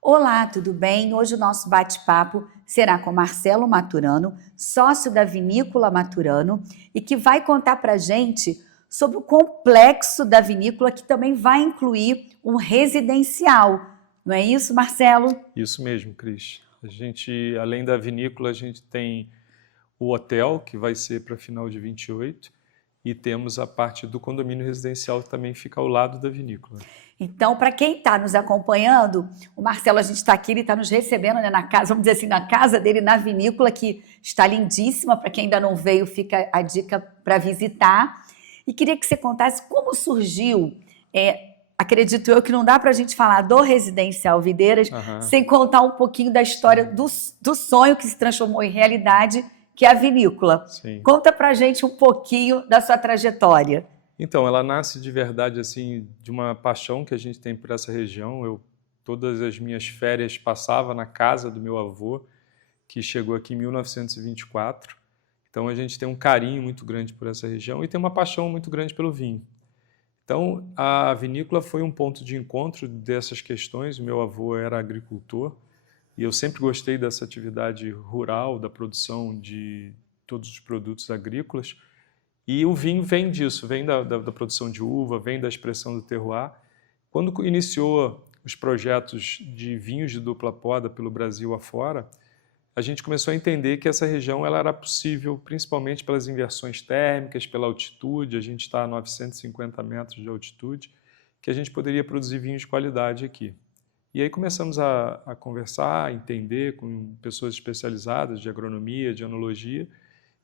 Olá, tudo bem? Hoje o nosso bate-papo será com Marcelo Maturano, sócio da Vinícola Maturano, e que vai contar para a gente sobre o complexo da vinícola, que também vai incluir um residencial. Não é isso, Marcelo? Isso mesmo, Cris. A gente, além da vinícola, a gente tem o hotel, que vai ser para final de 28, e temos a parte do condomínio residencial, que também fica ao lado da vinícola. Então, para quem está nos acompanhando, o Marcelo, a gente está aqui, ele está nos recebendo, né, na casa, vamos dizer assim, na casa dele, na vinícola, que está lindíssima. Para quem ainda não veio, fica a dica para visitar. E queria que você contasse como surgiu, acredito eu que não dá para a gente falar do Residencial Videiras sem contar um pouquinho da história do sonho que se transformou em realidade, que é a vinícola. Sim. Conta para a gente um pouquinho da sua trajetória. Então, ela nasce de verdade assim de uma paixão que a gente tem por essa região. Todas as minhas férias passava na casa do meu avô, que chegou aqui em 1924. Então a gente tem um carinho muito grande por essa região e tem uma paixão muito grande pelo vinho. Então a vinícola foi um ponto de encontro dessas questões. O meu avô era agricultor e eu sempre gostei dessa atividade rural, da produção de todos os produtos agrícolas. E o vinho vem disso, vem da produção de uva, vem da expressão do terroir. Quando iniciou os projetos de vinhos de dupla poda pelo Brasil afora, a gente começou a entender que essa região ela era possível, principalmente pelas inversões térmicas, pela altitude. A gente está a 950 metros de altitude, que a gente poderia produzir vinhos de qualidade aqui. E aí começamos a conversar, a entender com pessoas especializadas de agronomia, de enologia,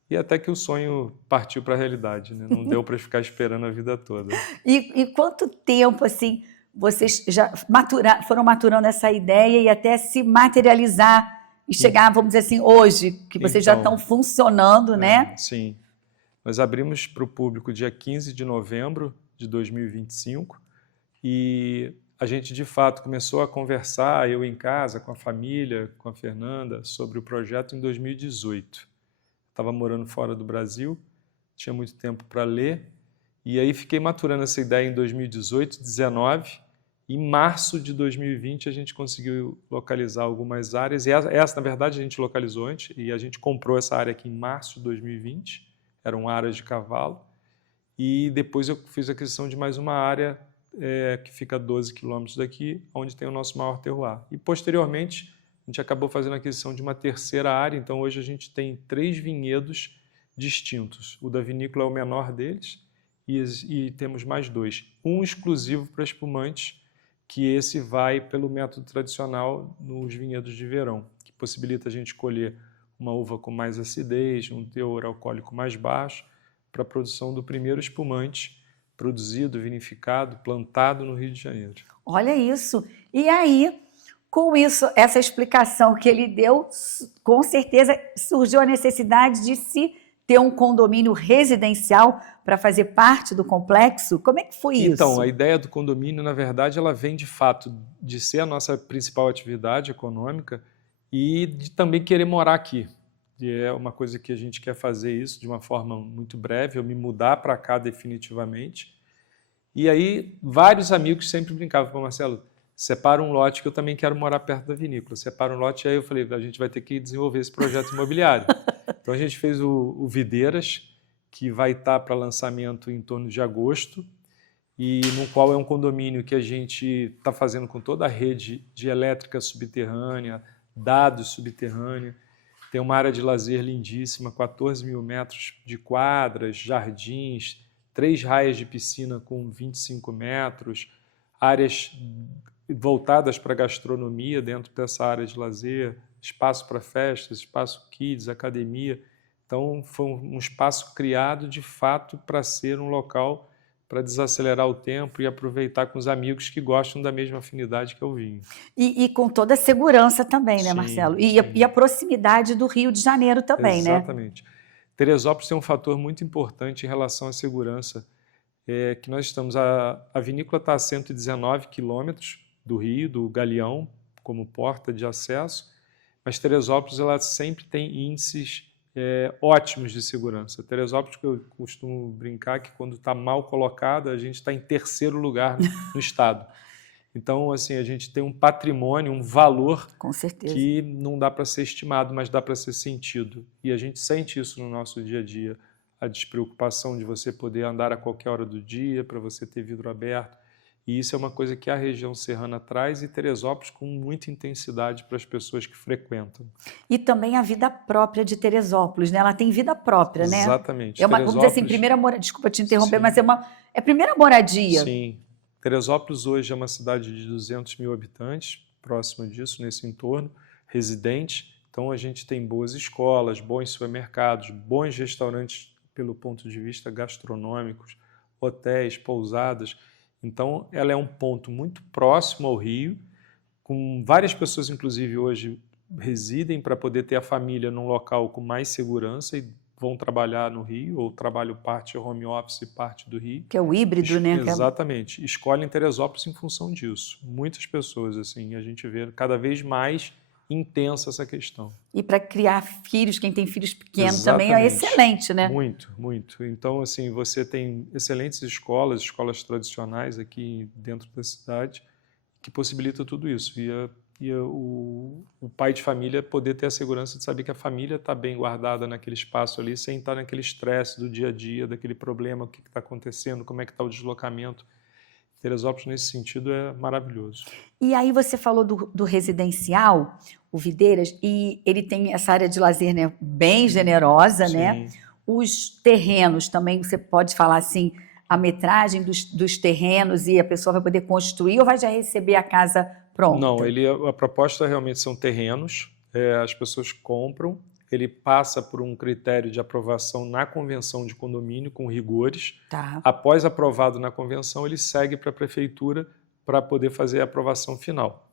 e até que o sonho partiu para a realidade, né? Não deu para ficar esperando a vida toda. E quanto tempo, assim, vocês já foram maturando essa ideia e até se materializar e chegar, vamos dizer assim, hoje, que vocês já estão funcionando, né? Sim. Nós abrimos para o público dia 15 de novembro de 2025 e a gente, de fato, começou a conversar, eu em casa, com a família, com a Fernanda, sobre o projeto em 2018. Estava morando fora do Brasil, tinha muito tempo para ler, e aí fiquei maturando essa ideia em 2018, 2019, e em março de 2020 a gente conseguiu localizar algumas áreas, e essa na verdade, a gente localizou antes, e a gente comprou essa área aqui em março de 2020, eram áreas de cavalo, e depois eu fiz a aquisição de mais uma área que fica a 12 quilômetros daqui, onde tem o nosso maior terroir. E posteriormente, a gente acabou fazendo a aquisição de uma terceira área, então hoje a gente tem 3 vinhedos distintos. O da vinícola é o menor deles e temos mais 2. Um exclusivo para espumantes, que esse vai pelo método tradicional nos vinhedos de verão, que possibilita a gente colher uma uva com mais acidez, um teor alcoólico mais baixo, para a produção do primeiro espumante produzido, vinificado, plantado no Rio de Janeiro. Olha isso! E aí, com isso, essa explicação que ele deu, com certeza surgiu a necessidade de se ter um condomínio residencial para fazer parte do complexo. Como é que foi isso? Então, a ideia do condomínio, na verdade, ela vem de fato de ser a nossa principal atividade econômica e de também querer morar aqui. E é uma coisa que a gente quer fazer isso de uma forma muito breve, eu me mudar para cá definitivamente. E aí, vários amigos sempre brincavam com o Marcelo, separa um lote que eu também quero morar perto da vinícola. Separa um lote, e aí eu falei, a gente vai ter que desenvolver esse projeto imobiliário. Então a gente fez o Videiras, que vai estar para lançamento em torno de agosto, e no qual é um condomínio que a gente está fazendo com toda a rede de elétrica subterrânea, dados subterrânea. Tem uma área de lazer lindíssima, 14 mil metros de quadras, jardins, 3 raias de piscina com 25 metros, áreas voltadas para gastronomia dentro dessa área de lazer, espaço para festas, espaço kids, academia. Então, foi um espaço criado, de fato, para ser um local para desacelerar o tempo e aproveitar com os amigos que gostam da mesma afinidade que é o vinho. E com toda a segurança também, né, Marcelo? E a proximidade do Rio de Janeiro também, né? Exatamente. Teresópolis tem um fator muito importante em relação à segurança, que nós estamos, a vinícola está a 119 quilômetros do Rio, do Galeão, como porta de acesso, mas Teresópolis ela sempre tem índices ótimos de segurança. Teresópolis, que eu costumo brincar que quando está mal colocada, a gente está em terceiro lugar no estado. Então, assim, a gente tem um patrimônio, um valor Com certeza. que não dá para ser estimado, mas dá para ser sentido. E a gente sente isso no nosso dia a dia, a despreocupação de você poder andar a qualquer hora do dia, para você ter vidro aberto. E isso é uma coisa que a região serrana traz e Teresópolis com muita intensidade para as pessoas que frequentam. E também a vida própria de Teresópolis, né? Ela tem vida própria, né? Exatamente. É uma, vamos dizer assim, primeira moradia. Desculpa te interromper, Sim. mas é a primeira moradia. Sim. Teresópolis hoje é uma cidade de 200 mil habitantes, próximo disso, nesse entorno, residente. Então a gente tem boas escolas, bons supermercados, bons restaurantes pelo ponto de vista gastronômicos, hotéis, pousadas. Então ela é um ponto muito próximo ao Rio, com várias pessoas, inclusive hoje, residem para poder ter a família num local com mais segurança e vão trabalhar no Rio, ou trabalham parte home office e parte do Rio. Que é o híbrido, né? Exatamente. Escolhem Teresópolis em função disso. Muitas pessoas, assim, a gente vê cada vez mais intensa essa questão. E para criar filhos, quem tem filhos pequenos Exatamente. também é excelente, né? Muito, muito. Então, assim, você tem excelentes escolas tradicionais aqui dentro da cidade, que possibilita tudo isso. O pai de família poder ter a segurança de saber que a família está bem guardada naquele espaço ali, sem estar naquele estresse do dia a dia, daquele problema, o que está acontecendo, como é que está o deslocamento. Teresópolis, nesse sentido, é maravilhoso. E aí você falou do residencial, o Videiras, e ele tem essa área de lazer, né, bem generosa, Sim. né? Os terrenos também, você pode falar assim, a metragem dos terrenos e a pessoa vai poder construir ou vai já receber a casa pronta? Não, a proposta realmente são terrenos, as pessoas compram, ele passa por um critério de aprovação na convenção de condomínio com rigores. Tá. Após aprovado na convenção, ele segue para a prefeitura para poder fazer a aprovação final.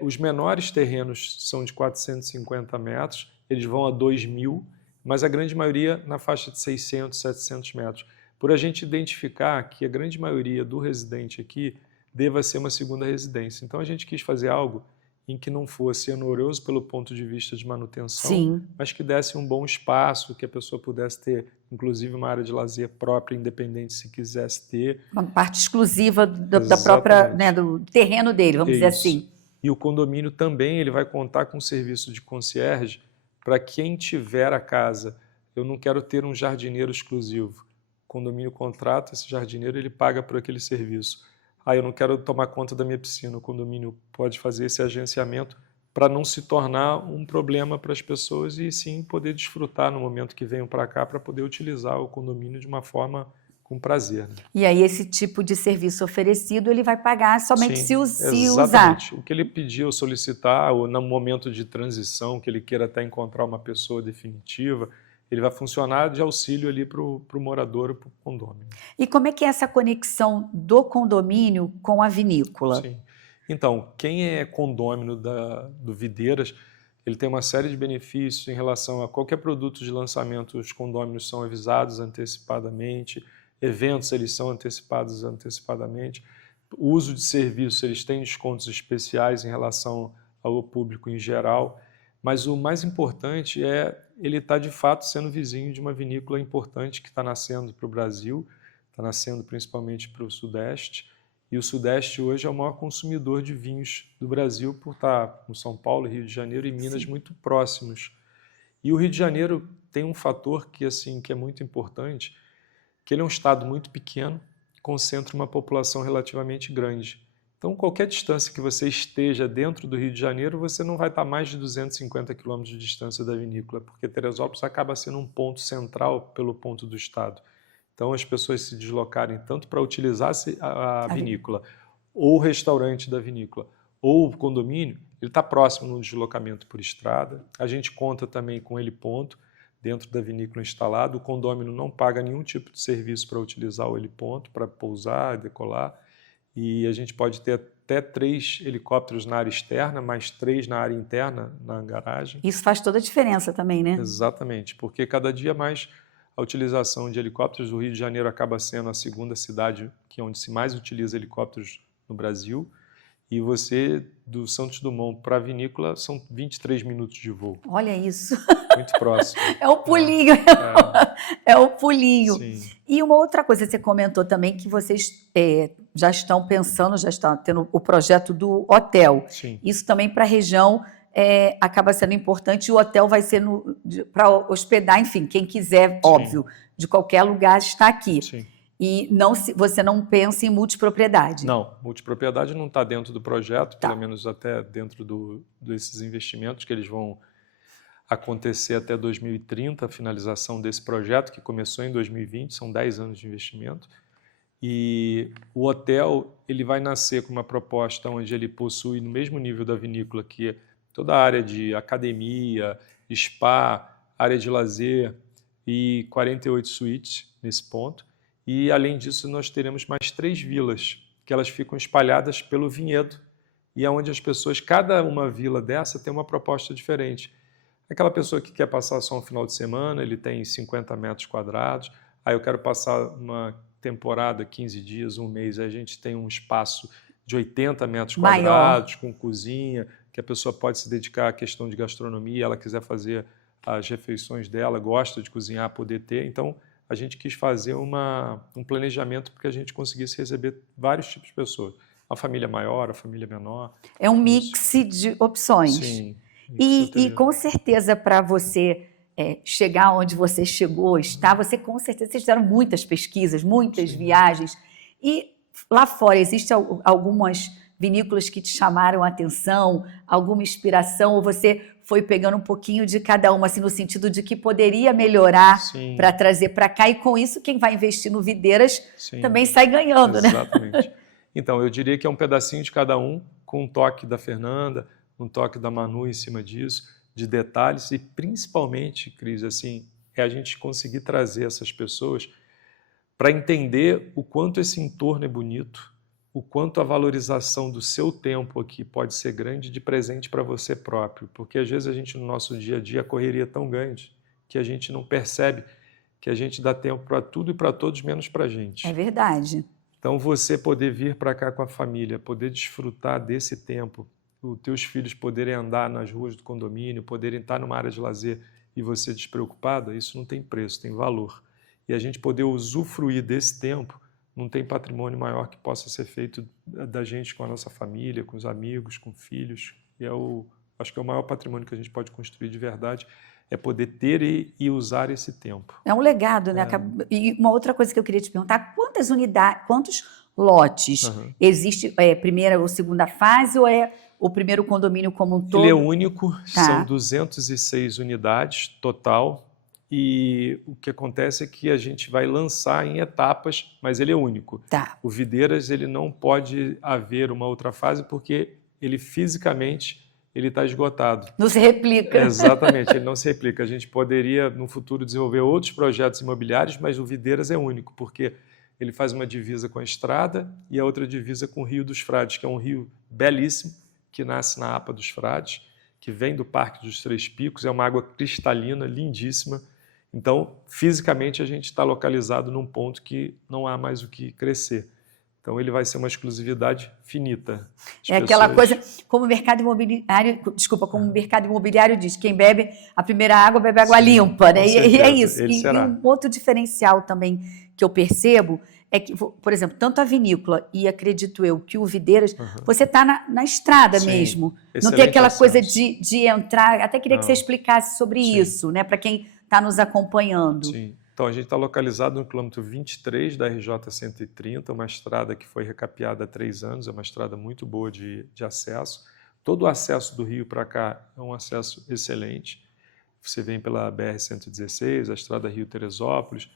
Os menores terrenos são de 450 metros, eles vão a 2.000, mas a grande maioria na faixa de 600, 700 metros. Por a gente identificar que a grande maioria do residente aqui deva ser uma segunda residência. Então a gente quis fazer algo em que não fosse oneroso pelo ponto de vista de manutenção, Sim, mas que desse um bom espaço, que a pessoa pudesse ter, inclusive, uma área de lazer própria, independente se quisesse ter. uma parte exclusiva da própria, né, do terreno dele, vamos dizer assim. E o condomínio também ele vai contar com um serviço de concierge para quem tiver a casa. Eu não quero ter um jardineiro exclusivo. O condomínio contrata esse jardineiro, ele paga por aquele serviço. Eu não quero tomar conta da minha piscina. O condomínio pode fazer esse agenciamento para não se tornar um problema para as pessoas e sim poder desfrutar no momento que venham para cá para poder utilizar o condomínio de uma forma com prazer. Né? E aí esse tipo de serviço oferecido ele vai pagar somente se usar. Exatamente. O que ele pedir ou solicitar, ou no momento de transição, que ele queira até encontrar uma pessoa definitiva, ele vai funcionar de auxílio ali para o morador ou para o condomínio. E como é que é essa conexão do condomínio com a vinícola? Sim. Então, quem é condômino do Videiras, ele tem uma série de benefícios em relação a qualquer produto de lançamento, os condôminos são avisados antecipadamente, eventos eles são antecipados antecipadamente, o uso de serviços eles têm descontos especiais em relação ao público em geral, mas o mais importante é ele estar de fato sendo vizinho de uma vinícola importante que está nascendo para o Brasil, está nascendo principalmente para o Sudeste, e o Sudeste hoje é o maior consumidor de vinhos do Brasil por estar no São Paulo, Rio de Janeiro e Minas muito próximos. E o Rio de Janeiro tem um fator que é muito importante, que ele é um estado muito pequeno, concentra uma população relativamente grande. Então, qualquer distância que você esteja dentro do Rio de Janeiro, você não vai estar mais de 250 quilômetros de distância da vinícola, porque Teresópolis acaba sendo um ponto central pelo ponto do estado. Então, as pessoas se deslocarem tanto para utilizar a vinícola, ou o restaurante da vinícola, ou o condomínio, ele está próximo no deslocamento por estrada. A gente conta também com heliponto dentro da vinícola instalado. O condômino não paga nenhum tipo de serviço para utilizar o heliponto, para pousar, decolar. E a gente pode ter até 3 helicópteros na área externa, mais 3 na área interna, na garagem. Isso faz toda a diferença também, né? Exatamente, porque cada dia mais a utilização de helicópteros, o Rio de Janeiro acaba sendo a segunda cidade onde se mais utiliza helicópteros no Brasil. E você, do Santos Dumont para a vinícola, são 23 minutos de voo. Olha isso. Muito próximo. É o pulinho. É o pulinho. Sim. E uma outra coisa, você comentou também que vocês já estão pensando, já estão tendo o projeto do hotel. Sim, Isso também para a região acaba sendo importante, e o hotel vai ser para hospedar, enfim, quem quiser, óbvio, de qualquer lugar está aqui. sim. E você não pensa em multipropriedade. Não, multipropriedade não está dentro do projeto, Tá. pelo menos até dentro desses investimentos que eles vão acontecer até 2030, a finalização desse projeto, que começou em 2020, são 10 anos de investimento. E o hotel ele vai nascer com uma proposta onde ele possui, no mesmo nível da vinícola, que é toda a área de academia, spa, área de lazer e 48 suítes nesse ponto. E, além disso, nós teremos mais 3 vilas, que elas ficam espalhadas pelo vinhedo, e é onde as pessoas, cada uma vila dessa tem uma proposta diferente. Aquela pessoa que quer passar só um final de semana, ele tem 50 metros quadrados, aí eu quero passar uma temporada, 15 dias, um mês, aí a gente tem um espaço de 80 metros quadrados, com cozinha, que a pessoa pode se dedicar à questão de gastronomia, ela quiser fazer as refeições dela, gosta de cozinhar, poder ter. Então, a gente quis fazer um planejamento para que a gente conseguisse receber vários tipos de pessoas. A família maior, a família menor. É um mix de opções. Sim. E com certeza, para você chegar onde você chegou, você com certeza, vocês fizeram muitas pesquisas, muitas viagens. E lá fora, existem algumas vinícolas que te chamaram a atenção, alguma inspiração, ou você foi pegando um pouquinho de cada uma, assim, no sentido de que poderia melhorar para trazer para cá, e com isso quem vai investir no Videiras também sai ganhando, né? Exatamente. Então, eu diria que é um pedacinho de cada um, com um toque da Fernanda, um toque da Manu em cima disso, de detalhes, e principalmente, Cris, assim, é a gente conseguir trazer essas pessoas para entender o quanto esse entorno é bonito, o quanto a valorização do seu tempo aqui pode ser grande de presente para você próprio, porque às vezes a gente no nosso dia a dia a correria é tão grande que a gente não percebe que a gente dá tempo para tudo e para todos menos para a gente. É verdade. Então você poder vir para cá com a família, poder desfrutar desse tempo, os teus filhos poderem andar nas ruas do condomínio, poderem estar numa área de lazer e você despreocupada, isso não tem preço, tem valor. E a gente poder usufruir desse tempo, não tem patrimônio maior que possa ser feito da gente com a nossa família, com os amigos, com filhos. E acho que é o maior patrimônio que a gente pode construir de verdade, é poder ter e usar esse tempo. É um legado, né? E uma outra coisa que eu queria te perguntar, quantas unidades, quantos lotes existe, primeira ou segunda fase, ou é o primeiro condomínio como um todo? Ele é único, são 206 unidades total. E o que acontece é que a gente vai lançar em etapas, mas ele é único. Tá. O Videiras, ele não pode haver uma outra fase porque ele fisicamente ele está esgotado. Não se replica. Exatamente, ele não se replica. A gente poderia, no futuro, desenvolver outros projetos imobiliários, mas o Videiras é único, porque ele faz uma divisa com a estrada e a outra divisa com o Rio dos Frades, que é um rio belíssimo, que nasce na APA dos Frades, que vem do Parque dos Três Picos, é uma água cristalina, lindíssima. Então, fisicamente, a gente está localizado num ponto que não há mais o que crescer. Então, ele vai ser uma exclusividade finita. Aquela coisa, como o mercado imobiliário, como o mercado imobiliário diz, quem bebe a primeira água, bebe água limpa, né? E é isso. E um outro diferencial também que eu percebo é que, por exemplo, tanto a vinícola e acredito eu que o Videiras, você está na estrada mesmo. Não tem aquela coisa de entrar. Até queria que você explicasse sobre isso, né? Para quem está nos acompanhando. Sim. Então, a gente está localizado no quilômetro 23 da RJ 130, uma estrada que foi recapeada há 3 anos, é uma estrada muito boa de acesso. Todo o acesso do Rio para cá é um acesso excelente. Você vem pela BR-116, a estrada Rio-Teresópolis,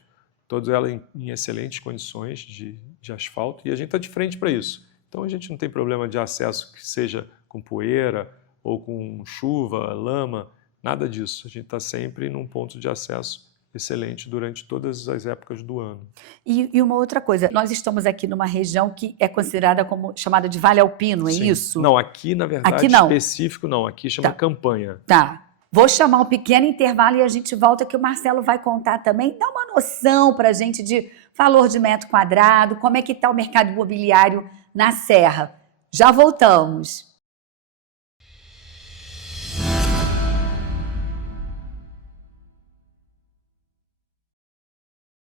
toda ela em excelentes condições de asfalto, e a gente está de frente para isso. Então, a gente não tem problema de acesso que seja com poeira ou com chuva, lama, nada disso. A gente está sempre num ponto de acesso excelente durante todas as épocas do ano. E uma outra coisa, nós estamos aqui numa região que é considerada como chamada de Vale Alpino, é isso? Não, aqui na verdade aqui não. Específico não, aqui chama Campanha. Tá. Vou chamar um pequeno intervalo e a gente volta que o Marcelo vai contar também, dá uma noção para a gente de valor de metro quadrado, como é que está o mercado imobiliário na Serra. Já voltamos.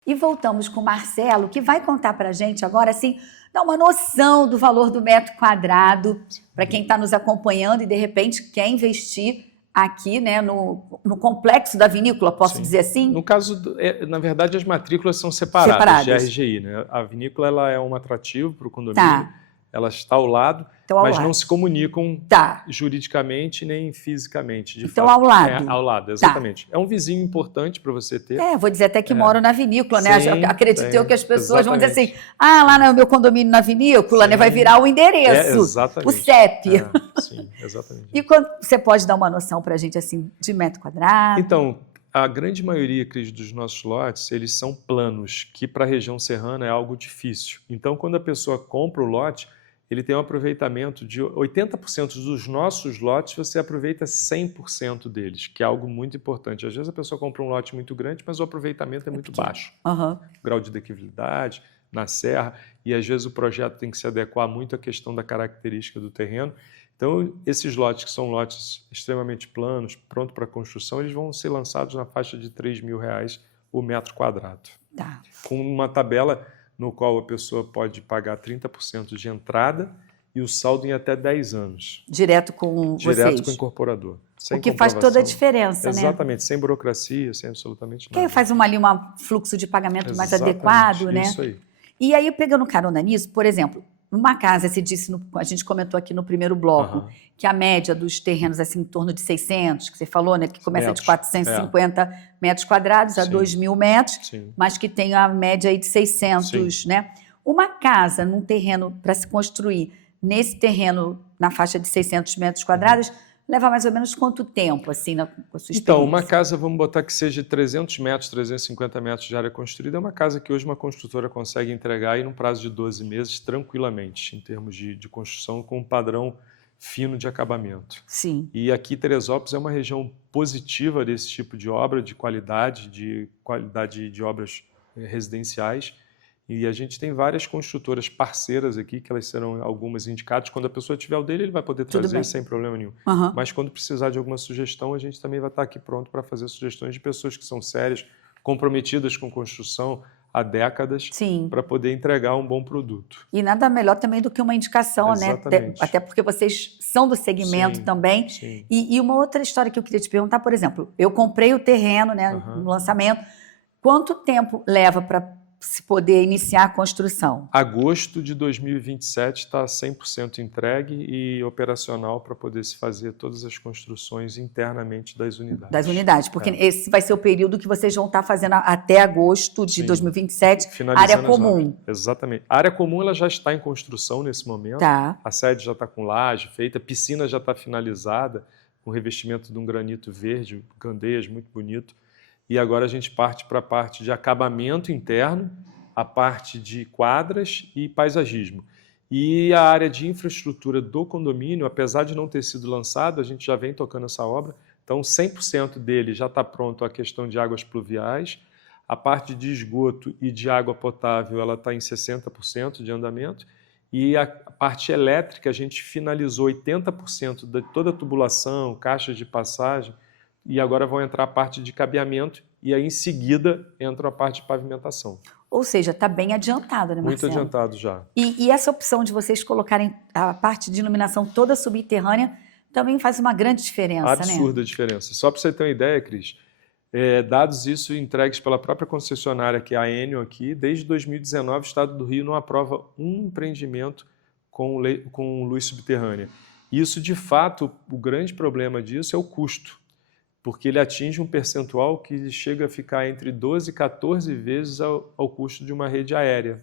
E voltamos com o Marcelo, que vai contar para a gente agora, assim, dar uma noção do valor do metro quadrado, para quem está nos acompanhando e, de repente, quer investir aqui, né, no complexo da vinícola, posso dizer assim? No caso, na verdade, as matrículas são separadas de RGI, né? A vinícola ela é um atrativo para o condomínio, ela está ao lado, mas não se comunicam juridicamente nem fisicamente. Então, ao lado. Ao lado, exatamente. É um vizinho importante para você ter. Vou dizer até que moro na vinícola, né? Acredito eu que as pessoas vão dizer assim, lá no meu condomínio na vinícola, né, vai virar o endereço, o CEP. Sim, exatamente. E quando você pode dar uma noção para a gente, assim, de metro quadrado? Então, a grande maioria, Cris, dos nossos lotes, eles são planos, que para a região serrana é algo difícil. Então, quando a pessoa compra o lote, ele tem um aproveitamento de 80% dos nossos lotes, você aproveita 100% deles, que é algo muito importante. Às vezes a pessoa compra um lote muito grande, mas o aproveitamento é muito baixo. O grau de declividade na serra, e às vezes o projeto tem que se adequar muito à questão da característica do terreno. Então, esses lotes, que são lotes extremamente planos, prontos para construção, eles vão ser lançados na faixa de R$3.000 o metro quadrado. Com uma tabela no qual a pessoa pode pagar 30% de entrada e o saldo em até 10 anos. Direto com vocês? Direto com o incorporador. O que faz toda a diferença, né? Exatamente, sem burocracia, sem absolutamente nada. Que aí faz um fluxo de pagamento mais adequado, né? Isso aí. E aí, pegando carona nisso, por exemplo, numa casa, você disse, a gente comentou aqui no primeiro bloco, que a média dos terrenos assim, em torno de 600, que você falou, né, que começa de 450 metros quadrados a 2.000 metros, mas que tem a média aí de 600, né? Uma casa num terreno para se construir, nesse terreno na faixa de 600 metros quadrados, leva mais ou menos quanto tempo, assim, com a sua experiência? Então, uma casa, vamos botar que seja 300 metros, 350 metros de área construída, é uma casa que hoje uma construtora consegue entregar aí num prazo de 12 meses, tranquilamente, em termos de construção, com um padrão fino de acabamento. Sim. E aqui, Teresópolis é uma região positiva desse tipo de obra, de qualidade de obras residenciais. E a gente tem várias construtoras parceiras aqui, que elas serão algumas indicadas. Quando a pessoa tiver o dele, ele vai poder trazer sem problema nenhum. Mas quando precisar de alguma sugestão, a gente também vai estar aqui pronto para fazer sugestões de pessoas que são sérias, comprometidas com construção há décadas, para poder entregar um bom produto. E nada melhor também do que uma indicação, né? Até porque vocês são do segmento também. E uma outra história que eu queria te perguntar, por exemplo, eu comprei o terreno, né, no lançamento. Quanto tempo leva para se poder iniciar a construção? Agosto de 2027 está 100% entregue e operacional para poder se fazer todas as construções internamente das unidades. Das unidades, porque esse vai ser o período que vocês vão estar fazendo até agosto de 2027, área comum. Exatamente. A área comum ela já está em construção nesse momento. A sede já está com laje feita, a piscina já está finalizada, com revestimento de um granito verde, candeias, muito bonito. E agora a gente parte para a parte de acabamento interno, a parte de quadras e paisagismo. E a área de infraestrutura do condomínio, apesar de não ter sido lançado, a gente já vem tocando essa obra. Então, 100% dele já está pronto a questão de águas pluviais. A parte de esgoto e de água potável ela está em 60% de andamento. E a parte elétrica, a gente finalizou 80% de toda a tubulação, caixas de passagem, e agora vão entrar a parte de cabeamento e aí em seguida entra a parte de pavimentação. Ou seja, está bem adiantado, né, Marcelo? Muito adiantado já. E essa opção de vocês colocarem a parte de iluminação toda subterrânea também faz uma grande diferença, Absurda diferença. Só para você ter uma ideia, Cris, dados isso entregues pela própria concessionária, que é a Enel aqui, desde 2019 o Estado do Rio não aprova um empreendimento com luz subterrânea. Isso, de fato, o grande problema disso é o custo, porque ele atinge um percentual que chega a ficar entre 12 e 14 vezes ao custo de uma rede aérea.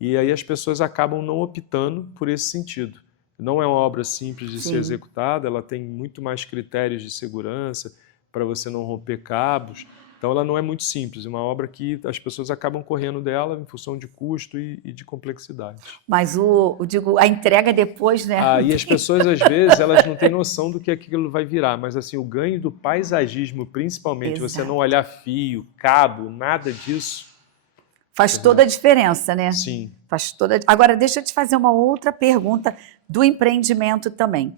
E aí as pessoas acabam não optando por esse sentido. Não é uma obra simples de ser executada, ela tem muito mais critérios de segurança para você não romper cabos. Então ela não é muito simples, é uma obra que as pessoas acabam correndo dela em função de custo e de complexidade. Mas a entrega depois, né? E as pessoas às vezes elas não têm noção do que aquilo vai virar, mas assim, o ganho do paisagismo, principalmente, você não olhar fio, cabo, nada disso. Faz toda a diferença, né? Sim. Faz toda. Agora, deixa eu te fazer uma outra pergunta do empreendimento também.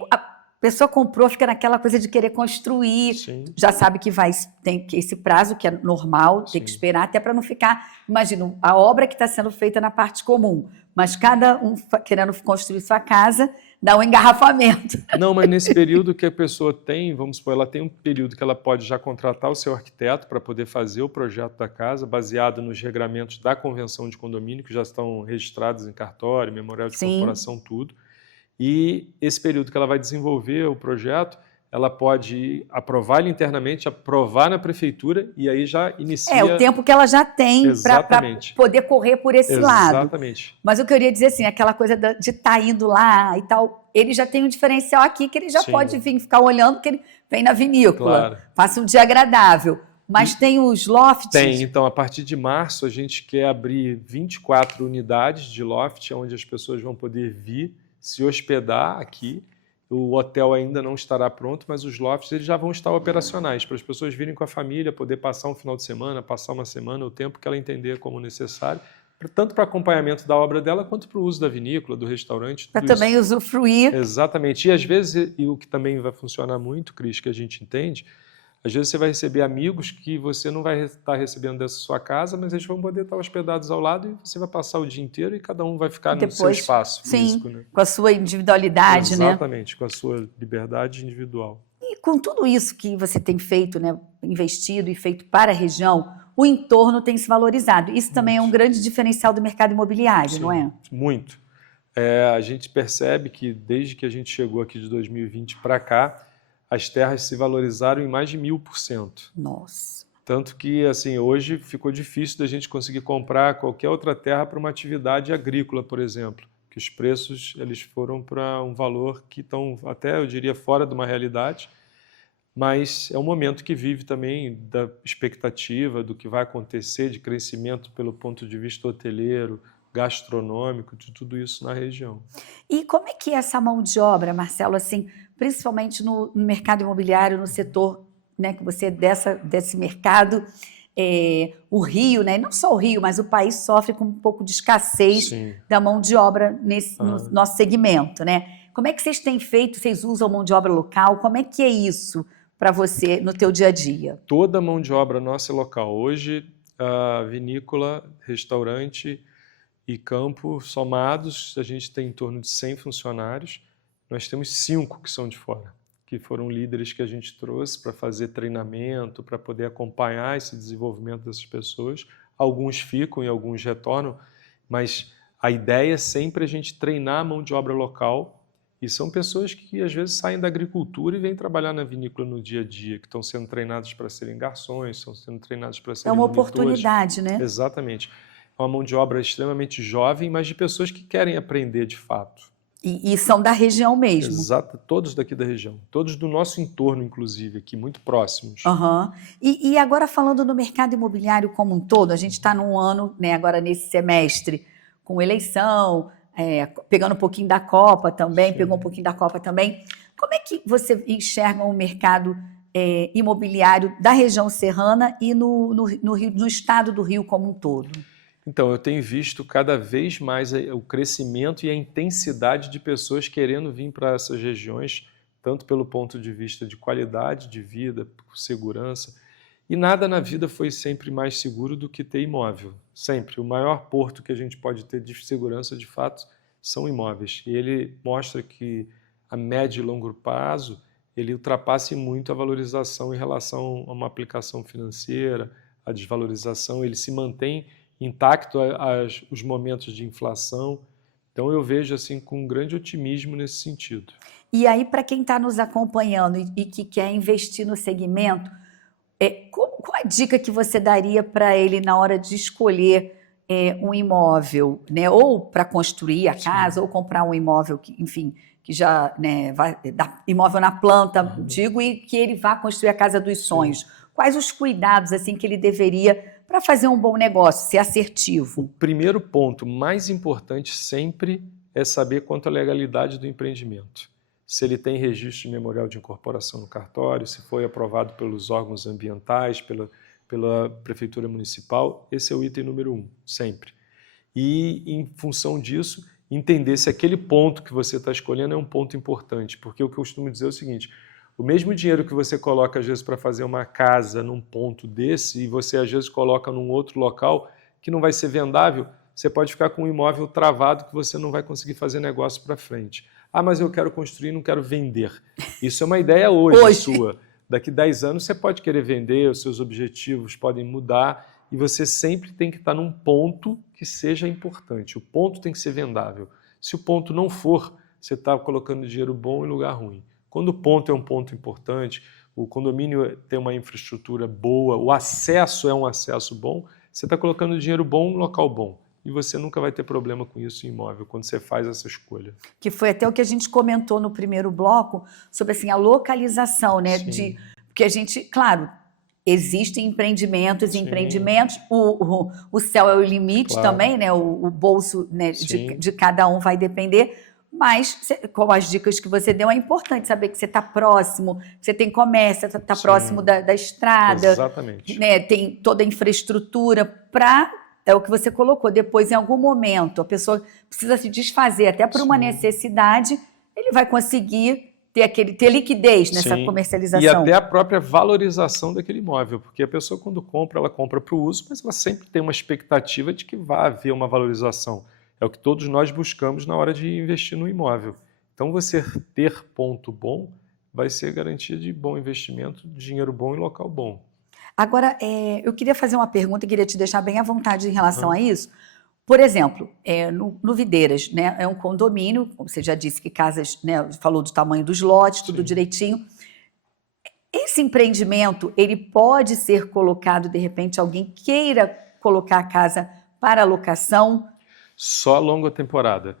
O pessoa comprou, fica naquela coisa de querer construir, Sim. já sabe que tem esse prazo, que é normal, tem que esperar, até para não ficar, imagina, a obra que está sendo feita na parte comum, mas cada um querendo construir sua casa, dá um engarrafamento. Não, mas nesse período que a pessoa tem, vamos supor, ela tem um período que ela pode já contratar o seu arquiteto para poder fazer o projeto da casa, baseado nos regramentos da convenção de condomínio, que já estão registrados em cartório, memorial de incorporação, tudo. E esse período que ela vai desenvolver o projeto, ela pode aprovar ele internamente, aprovar na prefeitura e aí já inicia... o tempo que ela já tem para poder correr por esse lado. Exatamente. Mas eu queria dizer assim, aquela coisa de estar indo lá e tal, ele já tem um diferencial aqui que ele já pode vir ficar olhando, porque ele vem na vinícola, passa um dia agradável. Mas tem os lofts? Tem, então a partir de março a gente quer abrir 24 unidades de loft, onde as pessoas vão poder vir se hospedar aqui. O hotel ainda não estará pronto, mas os lofts eles já vão estar operacionais, para as pessoas virem com a família, poder passar um final de semana, passar uma semana, o tempo que ela entender como necessário, tanto para acompanhamento da obra dela, quanto para o uso da vinícola, do restaurante. Para também usufruir. Exatamente. E às vezes, e o que também vai funcionar muito, Cris, que a gente entende, às vezes você vai receber amigos que você não vai estar recebendo dessa sua casa, mas eles vão poder estar hospedados ao lado e você vai passar o dia inteiro e cada um vai ficar no seu espaço físico. Né? Com a sua individualidade, Exatamente, com a sua liberdade individual. E com tudo isso que você tem feito, né, investido e feito para a região, o entorno tem se valorizado. Isso também é um grande diferencial do mercado imobiliário, Sim, não é? Muito. A gente percebe que desde que a gente chegou aqui de 2020 para cá, as terras se valorizaram em mais de 1000%. Nossa. Tanto que, assim, hoje ficou difícil da gente conseguir comprar qualquer outra terra para uma atividade agrícola, por exemplo, que os preços eles foram para um valor que estão até, eu diria, fora de uma realidade, mas é um momento que vive também da expectativa do que vai acontecer de crescimento pelo ponto de vista hoteleiro, gastronômico, de tudo isso na região. E como é que é essa mão de obra, Marcelo, assim, principalmente no mercado imobiliário, no setor, né, que você desse mercado, o Rio, né, não só o Rio, mas o país sofre com um pouco de escassez da mão de obra no nosso segmento, né? Como é que vocês têm feito? Vocês usam mão de obra local? Como é que é isso para você no teu dia a dia? Toda a mão de obra nossa é local. Hoje, a vinícola, restaurante e campo somados, a gente tem em torno de 100 funcionários. Nós temos 5 que são de fora, que foram líderes que a gente trouxe para fazer treinamento, para poder acompanhar esse desenvolvimento dessas pessoas. Alguns ficam e alguns retornam, mas a ideia é sempre a gente treinar a mão de obra local. E são pessoas que às vezes saem da agricultura e vêm trabalhar na vinícola no dia a dia, que estão sendo treinados para serem garçons, estão sendo treinados para serem monitores. Oportunidade, né? Exatamente. É uma mão de obra extremamente jovem, mas de pessoas que querem aprender de fato. E são da região mesmo. Exato, todos daqui da região, todos do nosso entorno, inclusive, aqui, muito próximos. E agora falando no mercado imobiliário como um todo, a gente está num ano, né, agora nesse semestre, com eleição, pegando um pouquinho da Copa também, pegou um pouquinho da Copa também. Como é que você enxerga o mercado imobiliário da região serrana e no estado do Rio como um todo? Então, eu tenho visto cada vez mais o crescimento e a intensidade de pessoas querendo vir para essas regiões, tanto pelo ponto de vista de qualidade de vida, segurança. E nada na vida foi sempre mais seguro do que ter imóvel. Sempre. O maior porto que a gente pode ter de segurança, de fato, são imóveis. E ele mostra que a médio e longo prazo, ele ultrapassa muito a valorização em relação a uma aplicação financeira, a desvalorização, ele se mantém intacto os momentos de inflação. Então eu vejo assim com um grande otimismo nesse sentido. E aí, para quem está nos acompanhando e que quer investir no segmento, qual a dica que você daria para ele na hora de escolher um imóvel, né? Ou para construir a casa, ou comprar um imóvel que, enfim, que já, né, vai dar imóvel na planta, digo, e que ele vá construir a casa dos sonhos. Quais os cuidados assim que ele deveria para fazer um bom negócio, ser assertivo? O primeiro ponto mais importante sempre é saber quanto à legalidade do empreendimento. Se ele tem registro de memorial de incorporação no cartório, se foi aprovado pelos órgãos ambientais, pela prefeitura municipal, esse é o item número 1, sempre. E, em função disso, entender se aquele ponto que você está escolhendo é um ponto importante, porque o que eu costumo dizer é o seguinte, o mesmo dinheiro que você coloca às vezes para fazer uma casa num ponto desse e você às vezes coloca num outro local que não vai ser vendável, você pode ficar com um imóvel travado que você não vai conseguir fazer negócio para frente. Ah, mas eu quero construir, não quero vender. Isso é uma ideia hoje sua. Daqui 10 anos você pode querer vender, os seus objetivos podem mudar e você sempre tem que estar num ponto que seja importante. O ponto tem que ser vendável. Se o ponto não for, você está colocando dinheiro bom em lugar ruim. Quando o ponto é um ponto importante, o condomínio tem uma infraestrutura boa, o acesso é um acesso bom, você está colocando dinheiro bom em local bom. E você nunca vai ter problema com isso em imóvel, quando você faz essa escolha. Que foi até o que a gente comentou no primeiro bloco, sobre assim, a localização, né? Porque a gente, claro, existem empreendimentos e empreendimentos, o céu é o limite também, né? O bolso, né, de cada um vai depender, mas com as dicas que você deu, é importante saber que você está próximo, que você tem comércio, está próximo da estrada, exatamente. Né? Tem toda a infraestrutura para... É o que você colocou. Depois, em algum momento, a pessoa precisa se desfazer até por uma necessidade, ele vai conseguir ter liquidez nessa comercialização. E até a própria valorização daquele imóvel, porque a pessoa, quando compra, ela compra para o uso, mas ela sempre tem uma expectativa de que vai haver uma valorização. É o que todos nós buscamos na hora de investir no imóvel. Então, você ter ponto bom vai ser garantia de bom investimento, dinheiro bom e local bom. Agora, eu queria fazer uma pergunta e queria te deixar bem à vontade em relação a isso. Por exemplo, no Videiras, né, é um condomínio, como você já disse que casas, né, falou do tamanho dos lotes, tudo direitinho. Esse empreendimento, ele pode ser colocado, de repente, alguém queira colocar a casa para locação? Só longa temporada.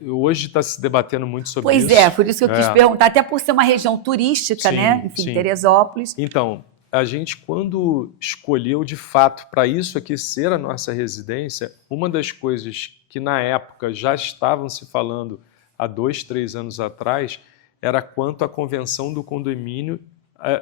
Hoje está se debatendo muito sobre isso. Pois é, por isso que eu quis perguntar, até por ser uma região turística, né? Enfim, Teresópolis. Então, a gente, quando escolheu de fato para isso aqui ser a nossa residência, uma das coisas que na época já estavam se falando há 2, 3 anos atrás, era quanto à convenção do condomínio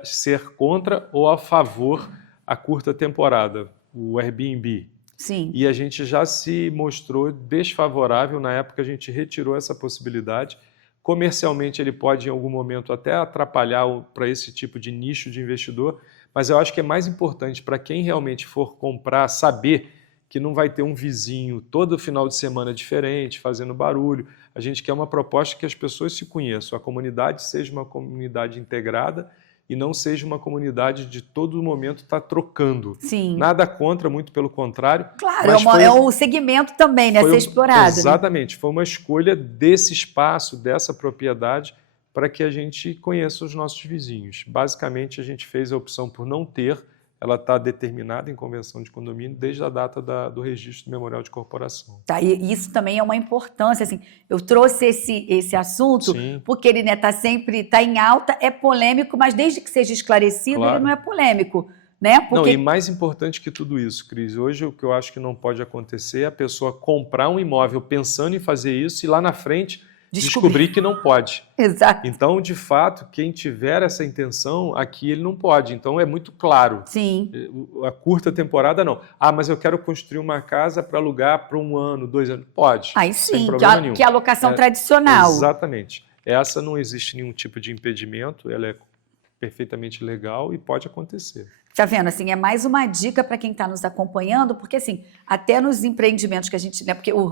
ser contra ou a favor a curta temporada, o Airbnb. Sim. E a gente já se mostrou desfavorável, na época a gente retirou essa possibilidade. Comercialmente ele pode em algum momento até atrapalhar para esse tipo de nicho de investidor, mas eu acho que é mais importante para quem realmente for comprar saber que não vai ter um vizinho todo final de semana diferente, fazendo barulho. A gente quer uma proposta que as pessoas se conheçam, a comunidade seja uma comunidade integrada e não seja uma comunidade de todo momento estar trocando. Sim. Nada contra, muito pelo contrário. Claro, é um segmento também, né? Ser explorado. Exatamente. Né? Foi uma escolha desse espaço, dessa propriedade, para que a gente conheça os nossos vizinhos. Basicamente, a gente fez a opção por não ter, ela está determinada em convenção de condomínio desde a data do registro do memorial de corporação. Tá, e isso também é uma importância. Assim, eu trouxe esse assunto porque ele está em alta, é polêmico, mas desde que seja esclarecido, ele não é polêmico. Né? Porque... Não, e mais importante que tudo isso, Cris, hoje o que eu acho que não pode acontecer é a pessoa comprar um imóvel pensando em fazer isso e lá na frente descobrir que não pode. Exato. Então, de fato, quem tiver essa intenção, aqui ele não pode. Então, é muito claro. Sim. A curta temporada, não. Ah, mas eu quero construir uma casa para alugar para 1 ano, 2 anos. Pode. Aí sim, que é a locação tradicional. Exatamente. Essa não existe nenhum tipo de impedimento, ela é perfeitamente legal e pode acontecer. Tá vendo? Assim, é mais uma dica para quem está nos acompanhando, porque assim, até nos empreendimentos que a gente... Né, porque o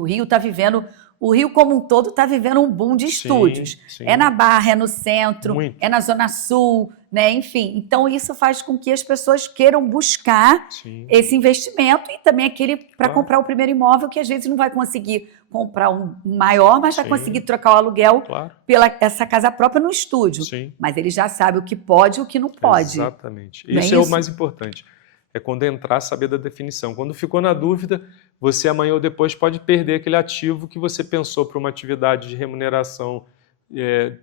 Rio como um todo está vivendo um boom de estúdios. Sim. É na Barra, é no centro, muito. É na Zona Sul, né? Enfim. Então, isso faz com que as pessoas queiram buscar esse investimento e também aquele para comprar o primeiro imóvel, que às vezes não vai conseguir comprar um maior, mas vai conseguir trocar o aluguel pela essa casa própria no estúdio. Sim. Mas ele já sabe o que pode e o que não pode. Exatamente. Isso é o mais importante. É quando entrar, saber da definição. Quando ficou na dúvida, você amanhã ou depois pode perder aquele ativo que você pensou para uma atividade de remuneração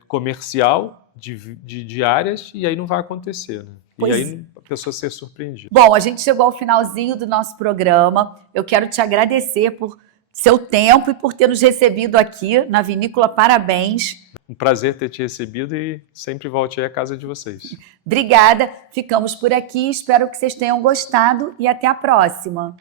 comercial, de diárias, e aí não vai acontecer. Né? E aí a pessoa ser surpreendida. Bom, a gente chegou ao finalzinho do nosso programa. Eu quero te agradecer por seu tempo e por ter nos recebido aqui na Vinícola. Parabéns. Um prazer ter te recebido e sempre volte aí à casa de vocês. Obrigada. Ficamos por aqui. Espero que vocês tenham gostado e até a próxima.